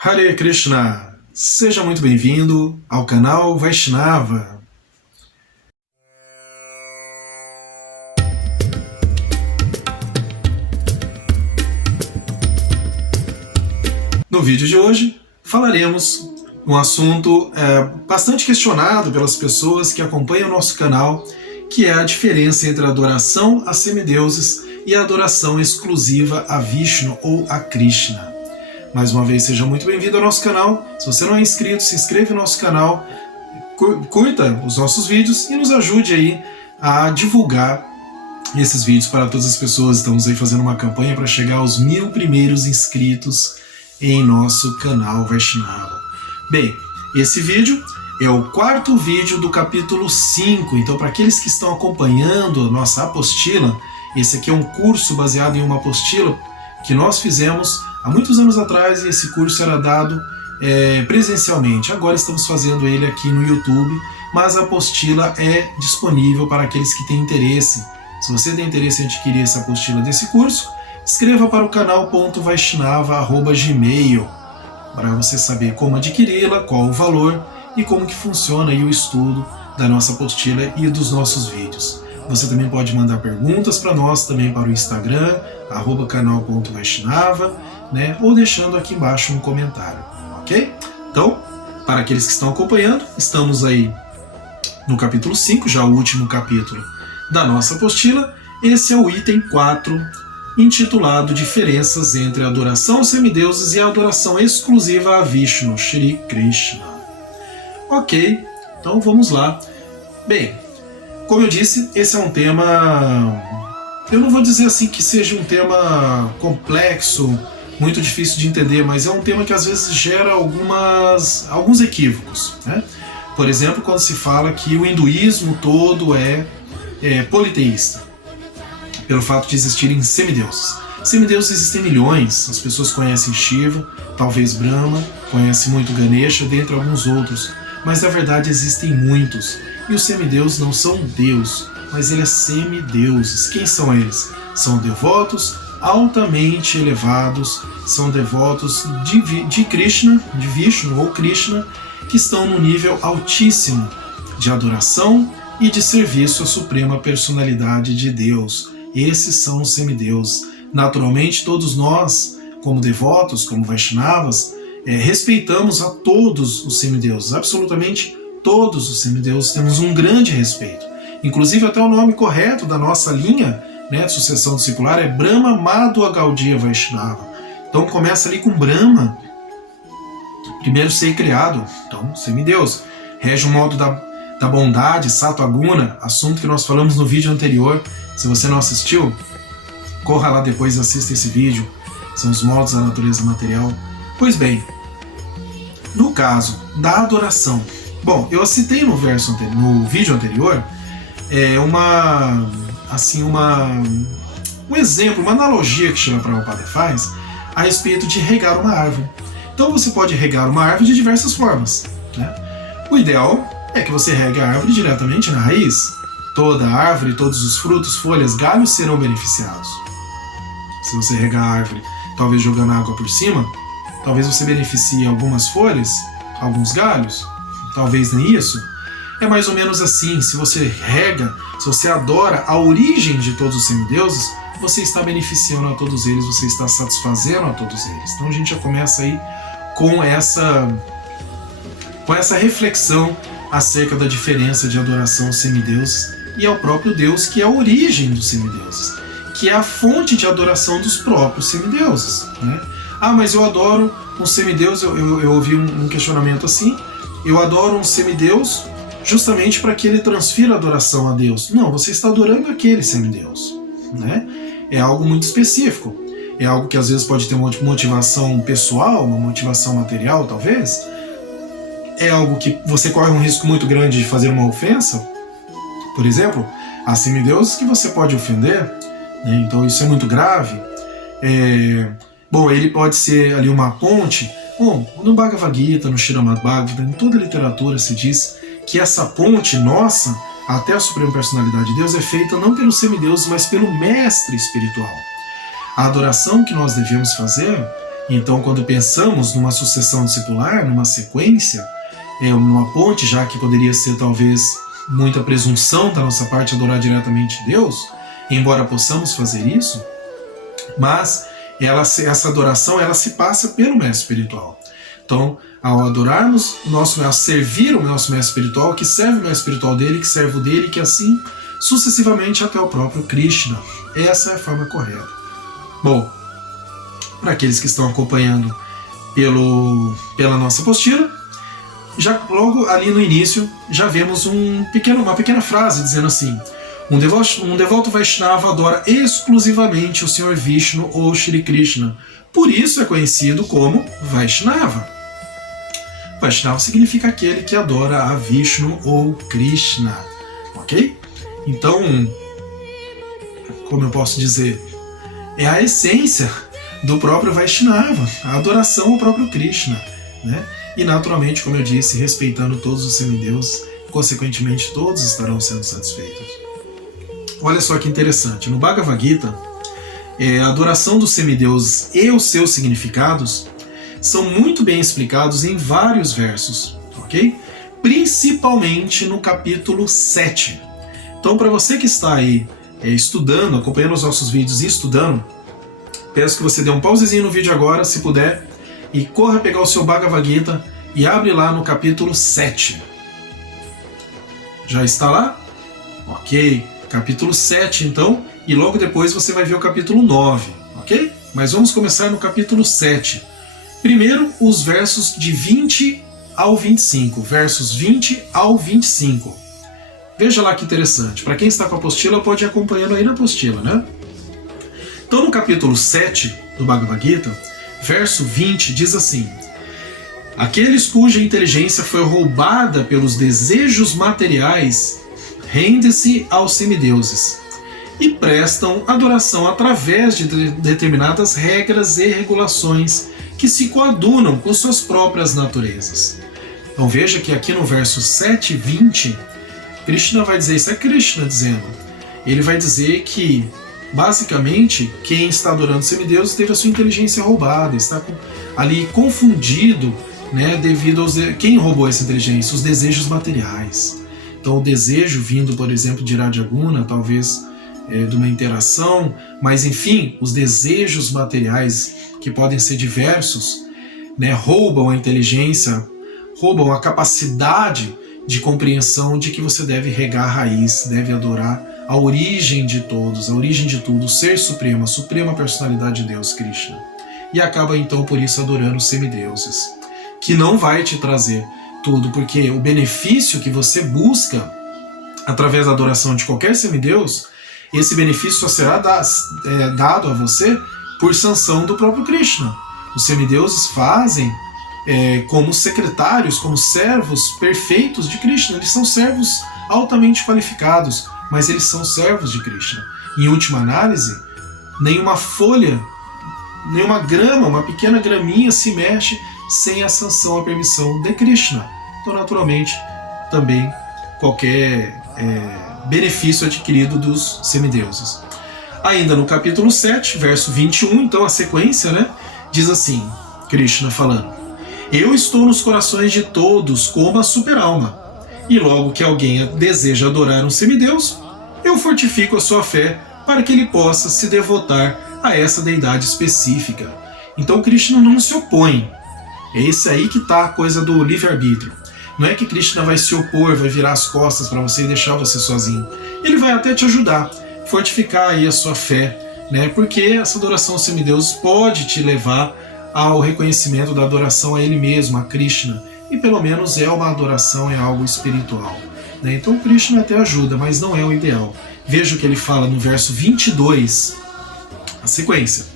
Hare Krishna! Seja muito bem-vindo ao canal Vaishnava. No vídeo de hoje falaremos um assunto bastante questionado pelas pessoas que acompanham o nosso canal, que é a diferença entre a adoração a semideuses e a adoração exclusiva a Vishnu ou a Krishna. Mais uma vez, seja muito bem-vindo ao nosso canal. Se você não é inscrito, se inscreva no nosso canal, curta os nossos vídeos e nos ajude aí a divulgar esses vídeos para todas as pessoas. Estamos aí fazendo uma campanha para chegar aos 1000 primeiros inscritos em nosso canal Vaishnava. Bem, esse vídeo é o quarto vídeo do capítulo 5, então para aqueles que estão acompanhando a nossa apostila, esse aqui é um curso baseado em uma apostila que nós fizemos há muitos anos atrás, e esse curso era dado presencialmente. Agora estamos fazendo ele aqui no YouTube, mas a apostila é disponível para aqueles que têm interesse. Se você tem interesse em adquirir essa apostila desse curso, escreva para o canal.vaishnava@gmail para você saber como adquiri-la, qual o valor e como que funciona aí o estudo da nossa apostila e dos nossos vídeos. Você também pode mandar perguntas para nós também para o Instagram, @canal.vaishnava, né, ou deixando aqui embaixo um comentário, ok? Então, para aqueles que estão acompanhando, estamos aí no capítulo 5, já o último capítulo da nossa apostila. Esse é o item 4, intitulado Diferenças entre a adoração aos semideuses e a adoração exclusiva a Vishnu, Shri Krishna. Ok, então vamos lá. Bem, como eu disse, esse é um tema, eu não vou dizer assim que seja um tema complexo, muito difícil de entender, mas é um tema que às vezes gera alguns equívocos, né? Por exemplo, quando se fala que o hinduísmo todo é politeísta, pelo fato de existirem semideuses. Semideuses existem milhões, as pessoas conhecem Shiva, talvez Brahma, conhecem muito Ganesha, dentre alguns outros, mas na verdade existem muitos. E os semideuses não são Deus, mas eles são semideuses. Quem são eles? São devotos altamente elevados, são devotos de Krishna, de Vishnu ou Krishna, que estão no nível altíssimo de adoração e de serviço à suprema personalidade de Deus. Esses são os semideuses. Naturalmente, todos nós, como devotos, como Vaishnavas, respeitamos a todos os semideuses, absolutamente todos os semideuses, temos um grande respeito. Inclusive, até o nome correto da nossa linha, né, de sucessão discipular é Brahma Madhva Gaudiya Vaishnava. Então começa ali com Brahma, primeiro ser criado, então semideus. Rege o modo da bondade, Sattva Guna, assunto que nós falamos no vídeo anterior. Se você não assistiu, corra lá depois e assista esse vídeo. São os modos da natureza material. Pois bem, no caso da adoração, bom, eu citei no vídeo anterior um exemplo, uma analogia que Srila Prabhupada faz a respeito de regar uma árvore. Então você pode regar uma árvore de diversas formas, né? O ideal é que você regue a árvore diretamente na raiz. Toda a árvore, todos os frutos, folhas, galhos serão beneficiados. Se você regar a árvore, talvez jogando água por cima, talvez você beneficie algumas folhas, alguns galhos, talvez nem isso. É mais ou menos assim, se você rega, se você adora a origem de todos os semideuses, você está beneficiando a todos eles, você está satisfazendo a todos eles. Então a gente já começa aí com essa reflexão acerca da diferença de adoração aos semideuses e ao próprio Deus, que é a origem dos semideuses, que é a fonte de adoração dos próprios semideuses, né? Ah, mas eu adoro um semideus, eu ouvi um questionamento assim, eu adoro um semideus justamente para que ele transfira a adoração a Deus. Não, você está adorando aquele semideus, né? É algo muito específico, é algo que às vezes pode ter uma motivação pessoal, uma motivação material talvez, é algo que você corre um risco muito grande de fazer uma ofensa, por exemplo, há semideuses que você pode ofender, né? Então isso é muito grave. Bom, ele pode ser ali uma ponte. Bom, no Bhagavad Gita, no Srimad Bhagavatam, em toda a literatura se diz que essa ponte nossa até a Suprema Personalidade de Deus é feita não pelos semideuses, mas pelo mestre espiritual. A adoração que nós devemos fazer Então, quando pensamos numa sucessão discipular, numa sequência, numa ponte, já que poderia ser talvez muita presunção da nossa parte adorar diretamente Deus, embora possamos fazer isso, mas essa adoração ela se passa pelo mestre espiritual. Então, ao adorarmos ao servir o nosso mestre espiritual, que serve o mestre espiritual dele, que serve o dele, que assim sucessivamente até o próprio Krishna. Essa é a forma correta. Bom, para aqueles que estão acompanhando pela nossa apostila, já logo ali no início já vemos uma pequena frase dizendo assim: um devoto Vaishnava adora exclusivamente o Senhor Vishnu ou Shri Krishna. Por isso é conhecido como Vaishnava. Vaishnava significa aquele que adora a Vishnu ou Krishna. Ok? Então, como eu posso dizer, é a essência do próprio Vaishnava, a adoração ao próprio Krishna, né? E naturalmente, como eu disse, respeitando todos os semideuses, consequentemente todos estarão sendo satisfeitos. Olha só que interessante, no Bhagavad Gita, a adoração dos semideuses e os seus significados são muito bem explicados em vários versos, ok? Principalmente no capítulo 7. Então, para você que está aí estudando, acompanhando os nossos vídeos e estudando, peço que você dê um pausezinho no vídeo agora, se puder, e corra pegar o seu Bhagavad Gita e abre lá no capítulo 7. Já está lá? Ok. Capítulo 7, então, e logo depois você vai ver o capítulo 9, ok? Mas vamos começar no capítulo 7. Primeiro, os versos de 20 ao 25. Versos 20 ao 25. Veja lá que interessante. Para quem está com a apostila, pode ir acompanhando aí na apostila, né? Então, no capítulo 7 do Bhagavad Gita, verso 20, diz assim: aqueles cuja inteligência foi roubada pelos desejos materiais rendem-se aos semideuses e prestam adoração através de determinadas regras e regulações que se coadunam com suas próprias naturezas. Então veja que aqui no verso 7:20, Krishna vai dizer, isso é Krishna dizendo, ele vai dizer que basicamente quem está adorando semideuses teve a sua inteligência roubada, está ali confundido, né, devido aos... Quem roubou essa inteligência? Os desejos materiais. Então o desejo vindo, por exemplo, de Radyaguna, talvez de uma interação, mas enfim, os desejos materiais, que podem ser diversos, né, roubam a inteligência, roubam a capacidade de compreensão de que você deve regar a raiz, deve adorar a origem de todos, a origem de tudo, o Ser Supremo, a Suprema Personalidade de Deus, Krishna. E acaba então por isso adorando os semideuses, que não vai te trazer tudo, porque o benefício que você busca através da adoração de qualquer semideus, esse benefício só será dado a você por sanção do próprio Krishna. Os semideuses fazem como secretários, como servos perfeitos de Krishna. Eles são servos altamente qualificados, mas eles são servos de Krishna. Em última análise, nenhuma folha, nenhuma grama, uma pequena graminha se mexe sem a sanção, a permissão de Krishna. Então, naturalmente, também qualquer benefício adquirido dos semideuses. Ainda no capítulo 7, verso 21, então a sequência, né, diz assim, Krishna falando: eu estou nos corações de todos como a super-alma, e logo que alguém deseja adorar um semideus, eu fortifico a sua fé para que ele possa se devotar a essa deidade específica. Então Krishna não se opõe. É esse aí que está a coisa do livre-arbítrio. Não é que Krishna vai se opor, vai virar as costas para você e deixar você sozinho. Ele vai até te ajudar, fortificar aí a sua fé, né? Porque essa adoração aos semideuses pode te levar ao reconhecimento da adoração a ele mesmo, a Krishna. E pelo menos é uma adoração, é algo espiritual, né? Então Krishna até ajuda, mas não é o ideal. Veja o que ele fala no verso 22, a sequência.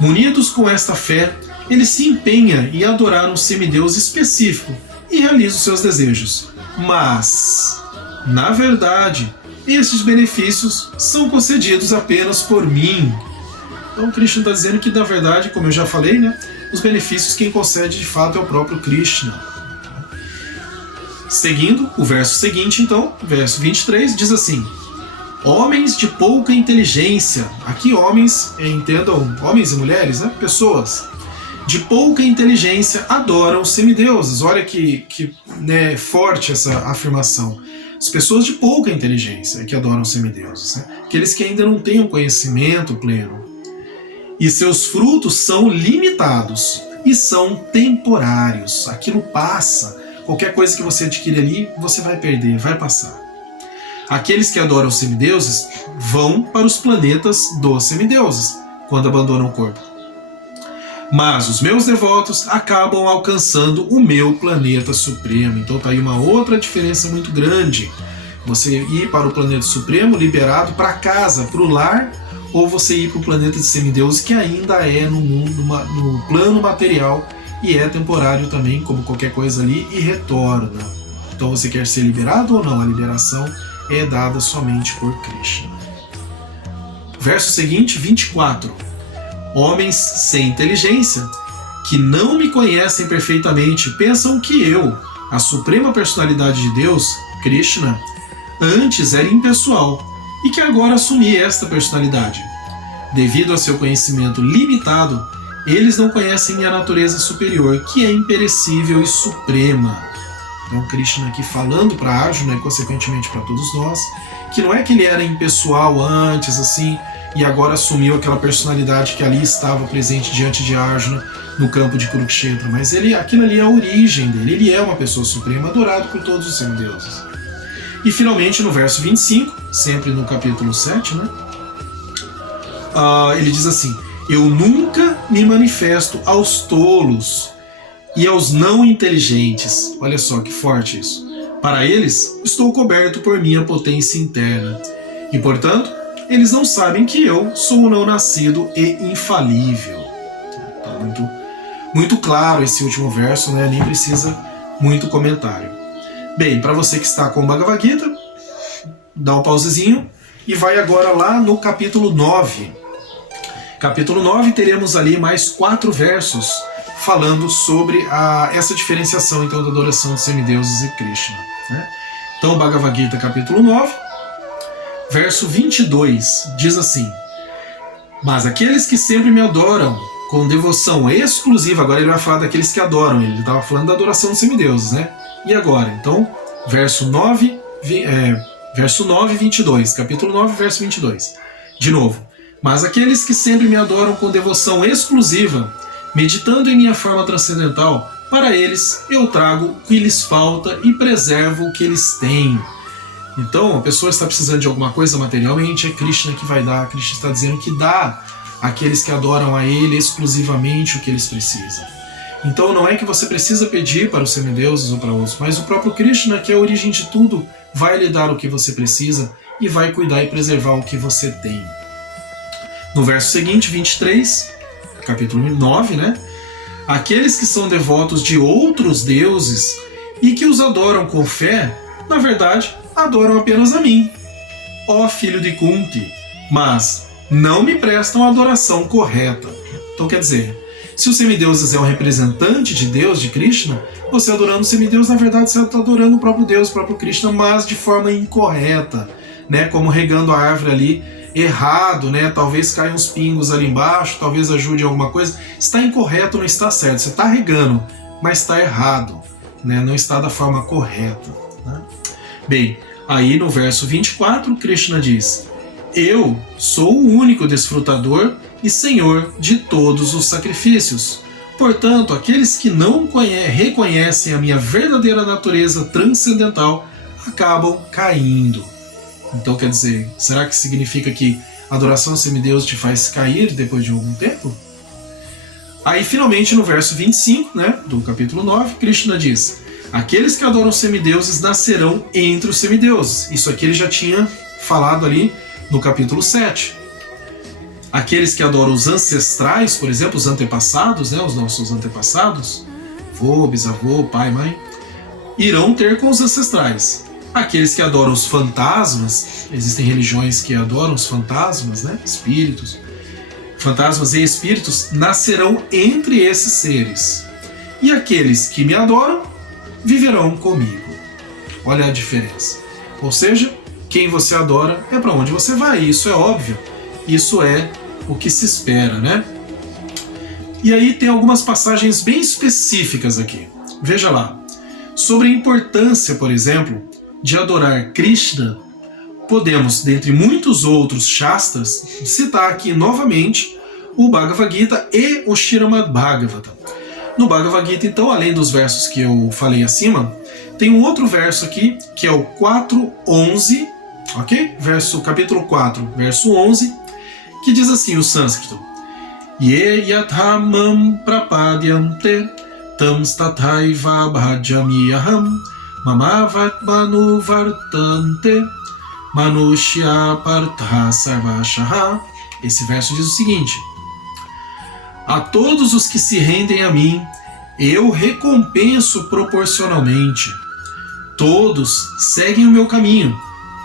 Munidos com esta fé, ele se empenha em adorar um semideus específico e realiza os seus desejos. Mas, na verdade, esses benefícios são concedidos apenas por mim. Então Krishna está dizendo que, na verdade, como eu já falei, né, os benefícios quem concede de fato é o próprio Krishna. Seguindo, o verso seguinte, então, verso 23, diz assim: homens de pouca inteligência, aqui homens, entendam, homens e mulheres, né, pessoas, de pouca inteligência adoram os semideuses. Olha que né, forte essa afirmação. As pessoas de pouca inteligência é que adoram os semideuses, né? Aqueles que ainda não têm um conhecimento pleno. E seus frutos são limitados e são temporários. Aquilo passa. Qualquer coisa que você adquire ali, você vai perder, vai passar. Aqueles que adoram os semideuses vão para os planetas dos semideuses, quando abandonam o corpo. Mas os meus devotos acabam alcançando o meu planeta supremo. Então tá aí uma outra diferença muito grande. Você ir para o planeta supremo, liberado para casa, para o lar, ou você ir para o planeta de semideuses, que ainda é no mundo, no plano material, e é temporário também, como qualquer coisa ali, e retorna. Então você quer ser liberado ou não? A liberação é dada somente por Krishna. Verso seguinte, 24. Homens sem inteligência, que não me conhecem perfeitamente, pensam que eu, a suprema personalidade de Deus, Krishna, antes era impessoal e que agora assumi esta personalidade. Devido a seu conhecimento limitado, eles não conhecem minha natureza superior, que é imperecível e suprema. Então Krishna aqui falando para Arjuna e consequentemente para todos nós, que não é que ele era impessoal antes, assim, e agora assumiu aquela personalidade que ali estava presente diante de Arjuna no campo de Kurukshetra, mas aquilo ali é a origem dele, ele é uma pessoa suprema, adorado por todos os semideuses. E finalmente no verso 25, sempre no capítulo 7, né, ele diz assim: eu nunca me manifesto aos tolos e aos não inteligentes. Olha só que forte isso. Para eles, estou coberto por minha potência interna. E, portanto, eles não sabem que eu sou o não nascido e infalível. Tá muito claro esse último verso, né? Nem precisa muito comentário. Bem, para você que está com o Bhagavad Gita, dá um pausezinho e vai agora lá no capítulo 9. Capítulo 9, teremos ali mais 4 versos falando sobre essa diferenciação então da adoração de semideuses e Krishna, né? Então, Bhagavad Gita, capítulo 9, verso 22, diz assim: mas aqueles que sempre me adoram com devoção exclusiva, agora ele vai falar daqueles que adoram, ele estava falando da adoração dos semideuses, né? E agora? Então, verso 9, 22, capítulo 9, verso 22. De novo: mas aqueles que sempre me adoram com devoção exclusiva, meditando em minha forma transcendental, para eles eu trago o que lhes falta e preservo o que eles têm. Então, a pessoa está precisando de alguma coisa materialmente, é Krishna que vai dar. Krishna está dizendo que dá àqueles que adoram a ele exclusivamente o que eles precisam. Então não é que você precisa pedir para os semideuses ou para outros, mas o próprio Krishna, que é a origem de tudo, vai lhe dar o que você precisa e vai cuidar e preservar o que você tem. No verso seguinte, 23, capítulo 9, né? Aqueles que são devotos de outros deuses e que os adoram com fé, na verdade, adoram apenas a mim, ó filho de Kunti, mas não me prestam a adoração correta. Então quer dizer, se os semideuses é um representante de Deus, de Krishna, você adorando os semideus, na verdade você está adorando o próprio Deus, o próprio Krishna, mas de forma incorreta, né? Como regando a árvore ali, errado, né? Talvez caiam uns pingos ali embaixo, talvez ajude alguma coisa. Está incorreto, não está certo. Você está regando, mas está errado, né? Não está da forma correta, né? Bem, aí no verso 24, Krishna diz: eu sou o único desfrutador e senhor de todos os sacrifícios. Portanto, aqueles que não reconhecem a minha verdadeira natureza transcendental acabam caindo. Então, quer dizer, será que significa que a adoração a semideus te faz cair depois de algum tempo? Aí, finalmente, no verso 25, né, do capítulo 9, Krishna diz: aqueles que adoram semideuses nascerão entre os semideuses. Isso aqui ele já tinha falado ali no capítulo 7. Aqueles que adoram os ancestrais, por exemplo, os antepassados, né, os nossos antepassados, avô, bisavô, pai, mãe, irão ter com os ancestrais. Aqueles que adoram os fantasmas, existem religiões que adoram os fantasmas, né, espíritos, fantasmas e espíritos, nascerão entre esses seres. E aqueles que me adoram viverão comigo. Olha a diferença. Ou seja, quem você adora é para onde você vai. Isso é óbvio. Isso é o que se espera, né? E aí tem algumas passagens bem específicas aqui. Veja lá. Sobre a importância, por exemplo, de adorar Krishna, podemos, dentre muitos outros Shastras, citar aqui novamente o Bhagavad Gita e o Srimad Bhagavatam. No Bhagavad Gita, então, além dos versos que eu falei acima, tem um outro verso aqui, que é o 4.11, ok? Capítulo 4, verso 11, que diz assim, o sânscrito: Ye yathamam prapadyante tam tathaiva bhajamiyaham mamavatmanu vartante manushya partha sarvashaha. Esse verso diz o seguinte: a todos os que se rendem a mim, eu recompenso proporcionalmente. Todos seguem o meu caminho,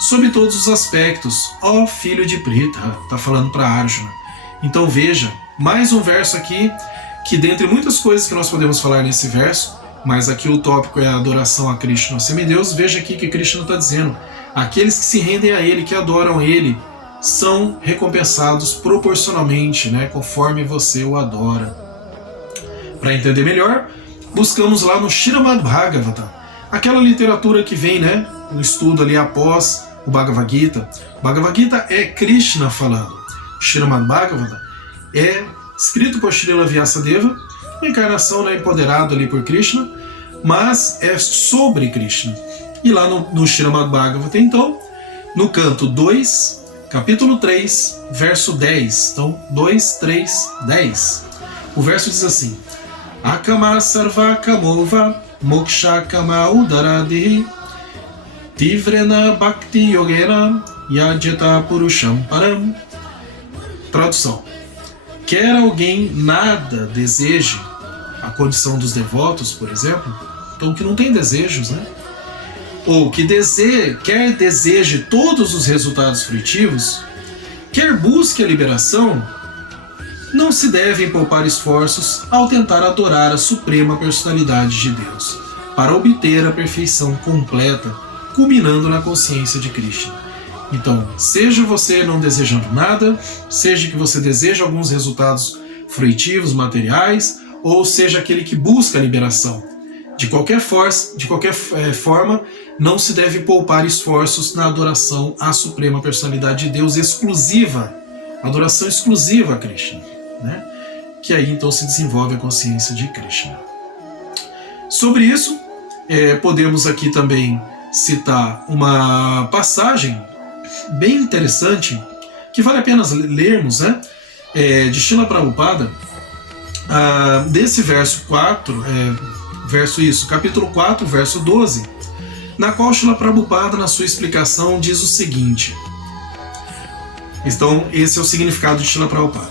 sob todos os aspectos, ó filho de Pritha. Está falando para Arjuna. Então veja, mais um verso aqui, que dentre muitas coisas que nós podemos falar nesse verso, mas aqui o tópico é a adoração a Krishna, o semideus, veja aqui que Krishna está dizendo: aqueles que se rendem a Ele, que adoram Ele, são recompensados proporcionalmente, né, conforme você o adora. Para entender melhor, buscamos lá no Srimad Bhagavatam, aquela literatura que vem, né, no estudo ali após o Bhagavad Gita. O Bhagavad Gita é Krishna falando. O Srimad Bhagavatam é escrito por Srila Vyasadeva, uma encarnação, né, empoderado ali por Krishna, mas é sobre Krishna. E lá no Srimad Bhagavatam, então, no canto 2, capítulo 3, verso 10. Então, 2, 3, 10. O verso diz assim: Akama sarva kamova moksha kama udaradi tivrena bhakti yogena yajeta purusham param. Tradução: quer alguém nada deseje a condição dos devotos, por exemplo, então que não tem desejos, né? Ou que quer deseje todos os resultados fruitivos, quer busque a liberação, não se devem poupar esforços ao tentar adorar a suprema personalidade de Deus, para obter a perfeição completa, culminando na consciência de Krishna. Então, seja você não desejando nada, seja que você deseja alguns resultados fruitivos, materiais, ou seja aquele que busca a liberação. De qualquer forma, não se deve poupar esforços na adoração à suprema personalidade de Deus exclusiva, adoração exclusiva a Krishna, né? Que aí então se desenvolve a consciência de Krishna. Sobre isso, podemos aqui também citar uma passagem bem interessante, que vale a pena lermos, né? De Srila Prabhupada, desse verso 4, capítulo 4, verso 12, na qual Srila Prabhupada, na sua explicação, diz o seguinte. Então, esse é o significado de Srila Prabhupada.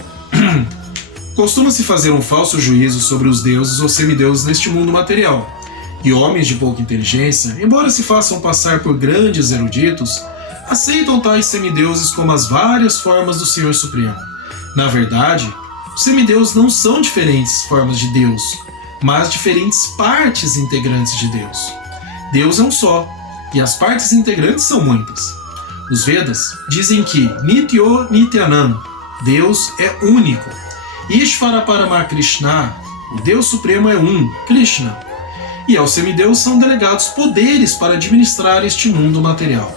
Costuma-se fazer um falso juízo sobre os deuses ou semideuses neste mundo material, e homens de pouca inteligência, embora se façam passar por grandes eruditos, aceitam tais semideuses como as várias formas do Senhor Supremo. Na verdade, os semideuses não são diferentes formas de Deus, mas diferentes partes integrantes de Deus. Deus é um só, e as partes integrantes são muitas. Os Vedas dizem que Nityo Nityanam, Deus é único. Ishvara Parama Krishna, o Deus Supremo é um, Krishna. E aos semideuses são delegados poderes para administrar este mundo material.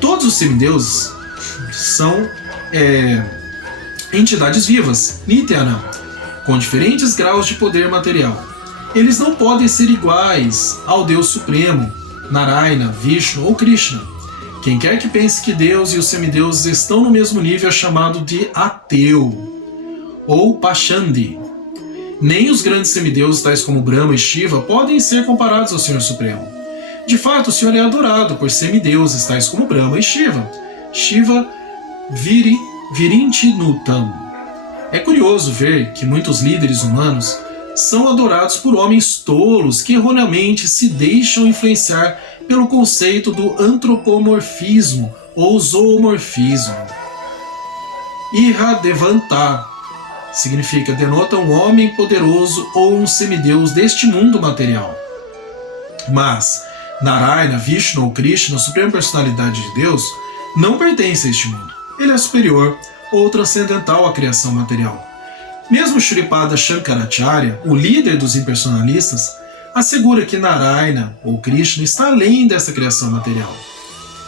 Todos os semideuses são entidades vivas, Nityanam, com diferentes graus de poder material. Eles não podem ser iguais ao Deus Supremo, Narayana, Vishnu ou Krishna. Quem quer que pense que Deus e os semideuses estão no mesmo nível é chamado de ateu, ou Pachandi. Nem os grandes semideuses, tais como Brahma e Shiva, podem ser comparados ao Senhor Supremo. De fato, o Senhor é adorado por semideuses, tais como Brahma e Shiva. Shiva Virintinutam. É curioso ver que muitos líderes humanos são adorados por homens tolos que erroneamente se deixam influenciar pelo conceito do antropomorfismo ou zoomorfismo. Ihadevanta significa denota um homem poderoso ou um semideus deste mundo material. Mas Narayana, Vishnu ou Krishna, a suprema personalidade de Deus, não pertence a este mundo. Ele é superior ou transcendental à criação material. Mesmo Shripada Shankaracharya, o líder dos impersonalistas, assegura que Narayana, ou Krishna, está além dessa criação material.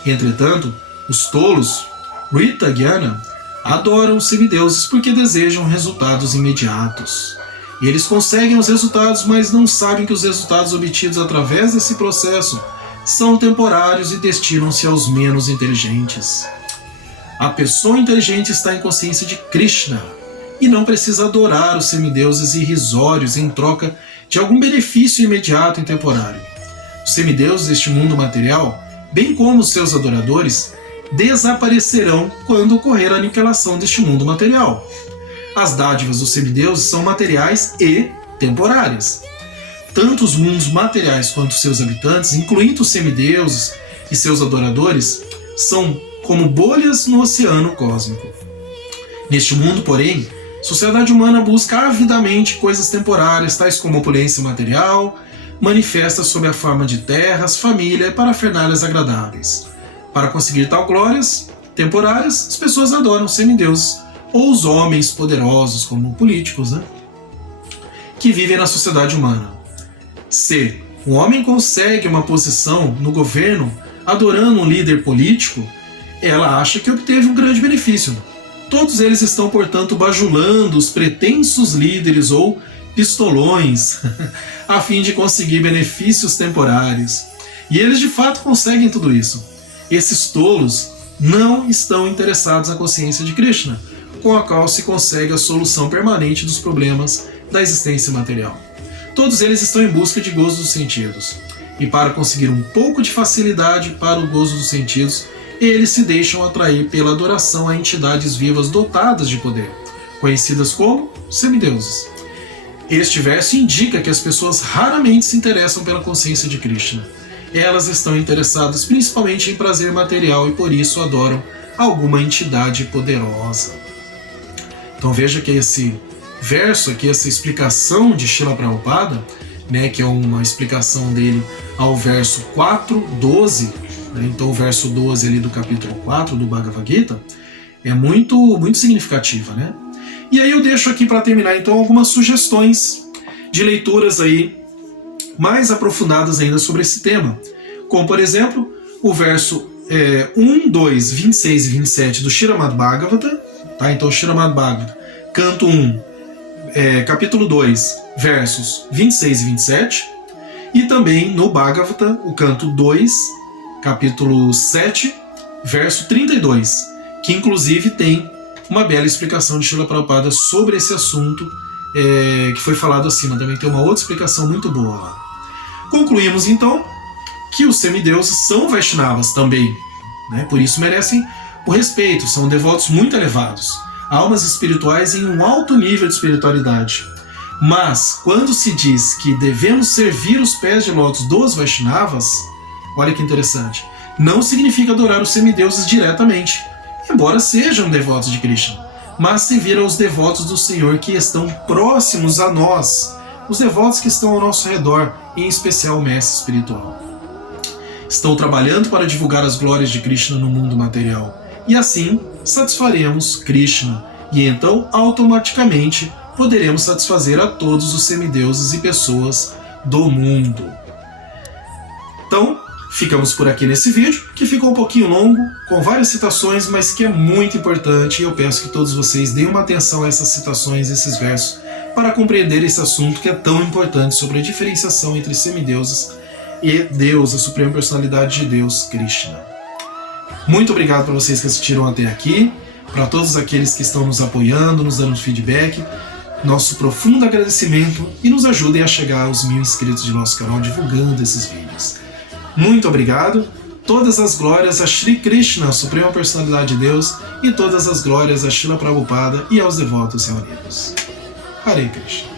Entretanto, os tolos, Rita Gyana, adoram os semideuses porque desejam resultados imediatos. E eles conseguem os resultados, mas não sabem que os resultados obtidos através desse processo são temporários e destinam-se aos menos inteligentes. A pessoa inteligente está em consciência de Krishna e não precisa adorar os semideuses irrisórios em troca de algum benefício imediato e temporário. Os semideuses deste mundo material, bem como os seus adoradores, desaparecerão quando ocorrer a aniquilação deste mundo material. As dádivas dos semideuses são materiais e temporárias. Tanto os mundos materiais quanto seus habitantes, incluindo os semideuses e seus adoradores, são como bolhas no oceano cósmico. Neste mundo, porém, a sociedade humana busca avidamente coisas temporárias, tais como opulência material, manifesta sob a forma de terras, família e parafernálias agradáveis. Para conseguir tal glórias temporárias, as pessoas adoram semideuses ou os homens poderosos, como políticos, que vivem na sociedade humana. Se um homem consegue uma posição no governo adorando um líder político, ela acha que obteve um grande benefício. Todos eles estão, portanto, bajulando os pretensos líderes ou pistolões a fim de conseguir benefícios temporários. E eles de fato conseguem tudo isso. Esses tolos não estão interessados na consciência de Krishna, com a qual se consegue a solução permanente dos problemas da existência material. Todos eles estão em busca de gozo dos sentidos. E para conseguir um pouco de facilidade para o gozo dos sentidos, eles se deixam atrair pela adoração a entidades vivas dotadas de poder, conhecidas como semideuses. Este verso indica que as pessoas raramente se interessam pela consciência de Krishna. Elas estão interessadas principalmente em prazer material e por isso adoram alguma entidade poderosa. Então veja que esse verso aqui, essa explicação de Srila Prabhupada, que é uma explicação dele ao verso 4:12, então o verso 12 ali do capítulo 4 do Bhagavad Gita, é muito significativa, E aí eu deixo aqui para terminar então algumas sugestões de leituras aí mais aprofundadas ainda sobre esse tema, como por exemplo o verso 1, 2, 26 e 27 do Srimad Bhagavata, então Srimad Bhagavata, canto 1, capítulo 2, versos 26 e 27, e também no Bhagavata, o canto 2, capítulo 7, verso 32, que inclusive tem uma bela explicação de Srila Prabhupada sobre esse assunto que foi falado acima. Também tem uma outra explicação muito boa lá. Concluímos então que os semideuses são Vaishnavas também, por isso merecem o respeito, são devotos muito elevados, almas espirituais em um alto nível de espiritualidade. Mas quando se diz que devemos servir os pés de lótus dos Vaishnavas, olha que interessante, não significa adorar os semideuses diretamente, embora sejam devotos de Krishna, mas servir aos devotos do Senhor que estão próximos a nós, os devotos que estão ao nosso redor, em especial o mestre espiritual. Estão trabalhando para divulgar as glórias de Krishna no mundo material, e assim satisfaremos Krishna, e então automaticamente poderemos satisfazer a todos os semideuses e pessoas do mundo. Então, ficamos por aqui nesse vídeo, que ficou um pouquinho longo, com várias citações, mas que é muito importante, e eu peço que todos vocês deem uma atenção a essas citações, esses versos, para compreender esse assunto que é tão importante sobre a diferenciação entre semideuses e Deus, a Suprema Personalidade de Deus, Krishna. Muito obrigado para vocês que assistiram até aqui, para todos aqueles que estão nos apoiando, nos dando feedback, nosso profundo agradecimento e nos ajudem a chegar aos 1000 inscritos de nosso canal divulgando esses vídeos. Muito obrigado, todas as glórias a Shri Krishna, a Suprema Personalidade de Deus, e todas as glórias a Srila Prabhupada e aos devotos reunidos. Hare Krishna.